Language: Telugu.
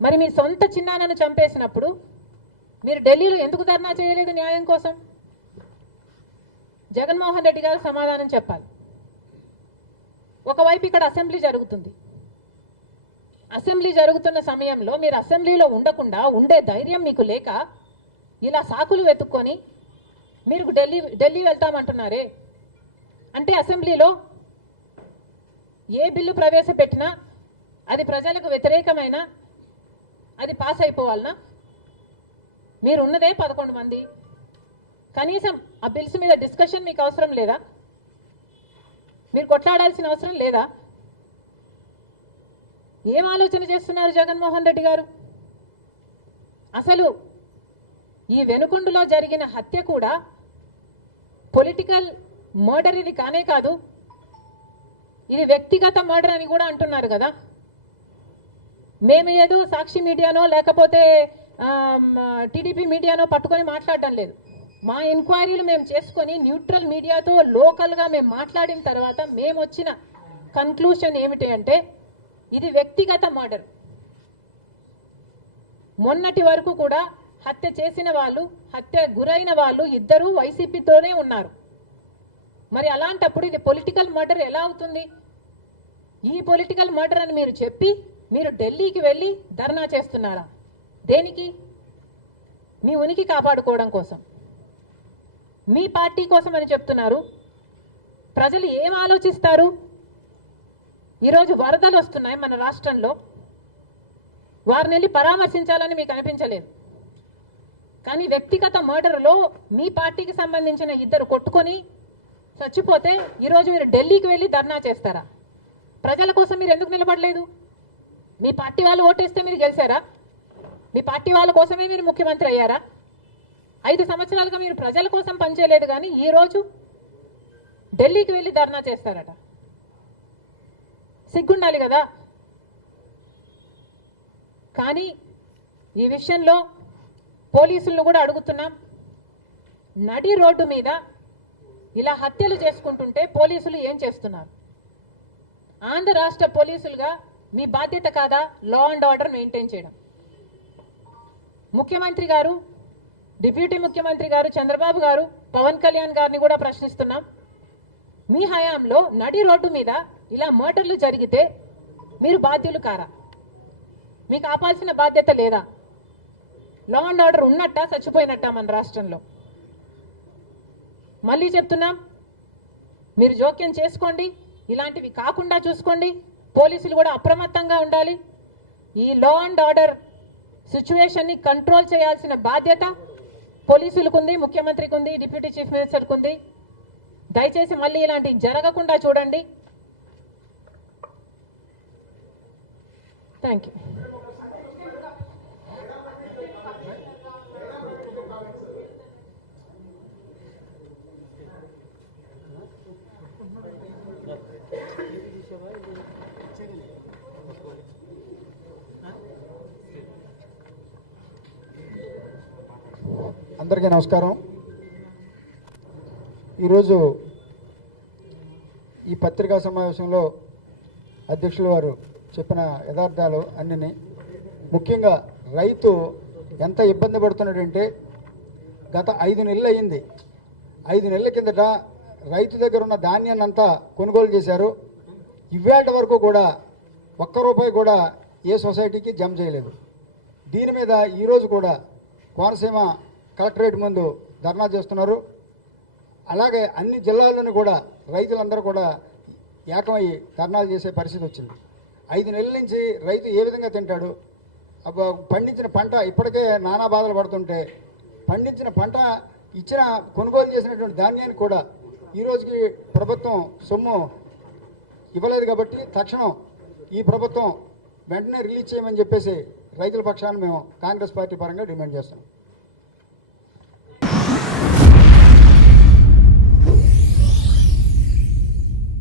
మరి మీ సొంత చిన్నాన్నను చంపేసినప్పుడు మీరు ఢిల్లీలో ఎందుకు ధర్నా చేయలేదు న్యాయం కోసం? జగన్మోహన్ రెడ్డి గారు సమాధానం చెప్పాలి. ఒకవైపు ఇక్కడ అసెంబ్లీ జరుగుతుంది. అసెంబ్లీ జరుగుతున్న సమయంలో మీరు అసెంబ్లీలో ఉండకుండా ఉండే ధైర్యం మీకు లేక ఇలా సాకులు వెతుక్కొని మీరు ఢిల్లీ వెళ్తామంటున్నారే. అంటే అసెంబ్లీలో ఏ బిల్లు ప్రవేశపెట్టినా అది ప్రజలకు వ్యతిరేకమైన అది పాస్ అయిపోవాలనా? మీరు ఉన్నదే 11 మంది. కనీసం ఆ బిల్స్ మీద డిస్కషన్ మీకు అవసరం లేదా? మీరు కొట్లాడాల్సిన అవసరం లేదా? ఏం ఆలోచన చేస్తున్నారు జగన్మోహన్ రెడ్డి గారు? అసలు ఈ వెనుకొండలో జరిగిన హత్య కూడా పొలిటికల్ మర్డర్ ఇది కానే కాదు, ఇది వ్యక్తిగత మర్డర్ అని కూడా అంటున్నారు కదా. మేము ఏదో సాక్షి మీడియానో లేకపోతే టీడీపీ మీడియానో పట్టుకొని మాట్లాడటం లేదు. మా ఎంక్వైరీలు మేము చేసుకొని న్యూట్రల్ మీడియాతో లోకల్గా మేము మాట్లాడిన తర్వాత మేము వచ్చిన కన్క్లూషన్ ఏమిటి అంటే ఇది వ్యక్తిగత మర్డర్. మొన్నటి వరకు కూడా హత్య చేసిన వాళ్ళు, హత్య గురైన వాళ్ళు ఇద్దరూ వైసీపీతోనే ఉన్నారు. మరి అలాంటప్పుడు ఇది పొలిటికల్ మర్డర్ ఎలా అవుతుంది? ఈ పొలిటికల్ మర్డర్ అని మీరు చెప్పి మీరు ఢిల్లీకి వెళ్ళి ధర్నా చేస్తున్నారా? దేనికి? మీ ఉనికి కాపాడుకోవడం కోసం, మీ పార్టీ కోసం అని చెప్తున్నారు. ప్రజలు ఏం ఆలోచిస్తారు? ఈరోజు వరదలు వస్తున్నాయి మన రాష్ట్రంలో, వారిని వెళ్ళి పరామర్శించాలని మీకు అనిపించలేదు. కానీ వ్యక్తిగత మర్డర్లో మీ పార్టీకి సంబంధించిన ఇద్దరు కొట్టుకొని చచ్చిపోతే ఈరోజు మీరు ఢిల్లీకి వెళ్ళి ధర్నా చేస్తారా? ప్రజల కోసం మీరు ఎందుకు నిలబడలేదు? మీ పార్టీ వాళ్ళు ఓటేస్తే మీరు గెలిచారా? మీ పార్టీ వాళ్ళ కోసమే మీరు ముఖ్యమంత్రి అయ్యారా? 5 సంవత్సరాలుగా మీరు ప్రజల కోసం పనిచేయలేదు, కానీ ఈరోజు ఢిల్లీకి వెళ్ళి ధర్నా చేస్తారట. సిగ్గుండాలి కదా. కానీ ఈ విషయంలో పోలీసులను కూడా అడుగుతున్నాం. నడి రోడ్డు మీద ఇలా హత్యలు చేసుకుంటుంటే పోలీసులు ఏం చేస్తున్నారు? ఆంధ్ర రాష్ట్ర పోలీసులుగా మీ బాధ్యత కాదా లా అండ్ ఆర్డర్ మెయింటైన్ చేయడం? ముఖ్యమంత్రి గారు, డిప్యూటీ ముఖ్యమంత్రి గారు చంద్రబాబు గారు, పవన్ కళ్యాణ్ గారిని కూడా ప్రశ్నిస్తున్నాం. మీ హయాంలో నడి రోడ్డు మీద ఇలా మర్డర్లు జరిగితే మీరు బాధ్యులు కారా? మీకు ఆపాల్సిన బాధ్యత లేదా? లా అండ్ ఆర్డర్ ఉన్నట్టా చచ్చిపోయినట్టా మన రాష్ట్రంలో? మళ్ళీ చెప్తున్నాం, మీరు జోక్యం చేసుకోండి, ఇలాంటివి కాకుండా చూసుకోండి. పోలీసులు కూడా అప్రమత్తంగా ఉండాలి. ఈ లా అండ్ ఆర్డర్ సిచ్యువేషన్ని కంట్రోల్ చేయాల్సిన బాధ్యత పోలీసులకు ఉంది, ముఖ్యమంత్రికి ఉంది, డిప్యూటీ చీఫ్ మినిస్టర్కి ఉంది. దయచేసి మళ్ళీ ఇలాంటివి జరగకుండా చూడండి. Thank you. అందరికీ నమస్కారం. ఈరోజు ఈ పత్రికా సమావేశంలో అధ్యక్షుల వారు చెప్పిన యథార్థాలు అన్నీ, ముఖ్యంగా రైతు ఎంత ఇబ్బంది పడుతున్నాడంటే గత 5 నెలలు అయ్యింది. 5 నెలల కిందట రైతు దగ్గర ఉన్న ధాన్యాన్ని అంతా కొనుగోలు చేశారు. ఇవాళ వరకు కూడా ₹1 కూడా ఏ సొసైటీకి జమ చేయలేదు. దీని మీద ఈరోజు కూడా కోనసీమ కలెక్టరేట్ ముందు ధర్నా చేస్తున్నారు. అలాగే అన్ని జిల్లాల్లోనూ కూడా రైతులందరూ కూడా ఏకమయ్యి ధర్నాలు చేసే పరిస్థితి వచ్చింది. 5 నెలల నుంచి రైతు ఏ విధంగా తింటాడు? పండించిన పంట ఇప్పటికే నానా బాధలు పడుతుంటే పండించిన పంట ఇచ్చిన కొనుగోలు చేసినటువంటి ధాన్యాన్ని కూడా ఈరోజుకి ప్రభుత్వం సొమ్ము ఇవ్వలేదు. కాబట్టి తక్షణం ఈ ప్రభుత్వం వెంటనే రిలీజ్ చేయమని చెప్పేసి రైతుల పక్షాన్ని మేము కాంగ్రెస్ పార్టీ పరంగా డిమాండ్ చేస్తున్నాం.